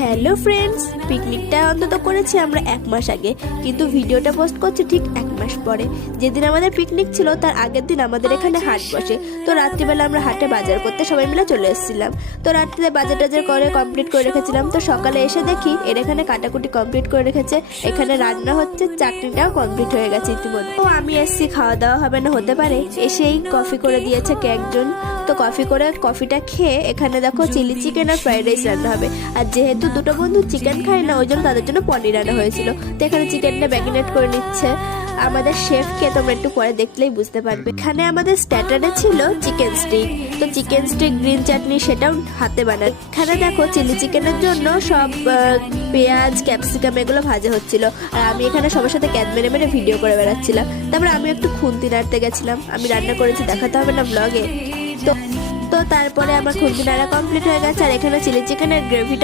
Hello friends, পিকনিকটা অন্তত করেছি আমরা 1 মাস আগে, কিন্তু ভিডিওটা পোস্ট করছি ঠিক 1 মাস পরে। যেদিন আমাদের পিকনিক ছিল তার আগের দিন আমাদের এখানে হাট বসে। তো রাত্রিবেলা আমরা হাটে বাজার করতে সবাই মিলে চলে এসেছিলাম। তো রাত্রিতে বাজার টাজার করে কমপ্লিট করে রেখেছিলাম। তো সকালে এসে দেখি এর এখানে কাটাকুটি কমপ্লিট করে রেখেছে, এখানে রান্না হচ্ছে, চাটনিটাও কমপ্লিট হয়ে গেছে ইতিমধ্যে। তো আমি এসছি, খাওয়া দাওয়া হবে না হতে পারে, এসেই কফি করে দিয়েছে কে একজন। তো কফিটা খেয়ে এখানে দেখো চিলি চিকেন আর ফ্রাইড রাইস রান্না হবে। আর যেহেতু দুটো বন্ধু চিকেন খায় না, ওই জন্য তাদের জন্য পনির রান্না হয়েছিল। তো এখানে চিকেনটা ম্যারিনেট করে নিচ্ছে আমাদের শেফকে, তোমরা একটু পরে দেখলেই বুঝতে পারবে। এখানে আমাদের স্টার্টারে ছিল চিকেন স্টিক, তো চিকেন স্টিক গ্রিন চাটনি সেটাও হাতে বানায়। এখানে দেখো চিলি চিকেনের জন্য সব পেঁয়াজ ক্যাপসিকাম এগুলো ভাজা হচ্ছিল, আর আমি এখানে সবার সাথে ক্যাদ মেরে মেরে ভিডিও করে বেড়াচ্ছিলাম। তারপরে আমি একটু খুন্তি নাড়তে গেছিলাম, আমি রান্না করেছি দেখাতে হবে না ব্লগে। তো তারপরে আমার খুন্তি নাড়া কমপ্লিট হয়ে গেছে, আর এখানে চিলি চিকেনের গ্রেভিটা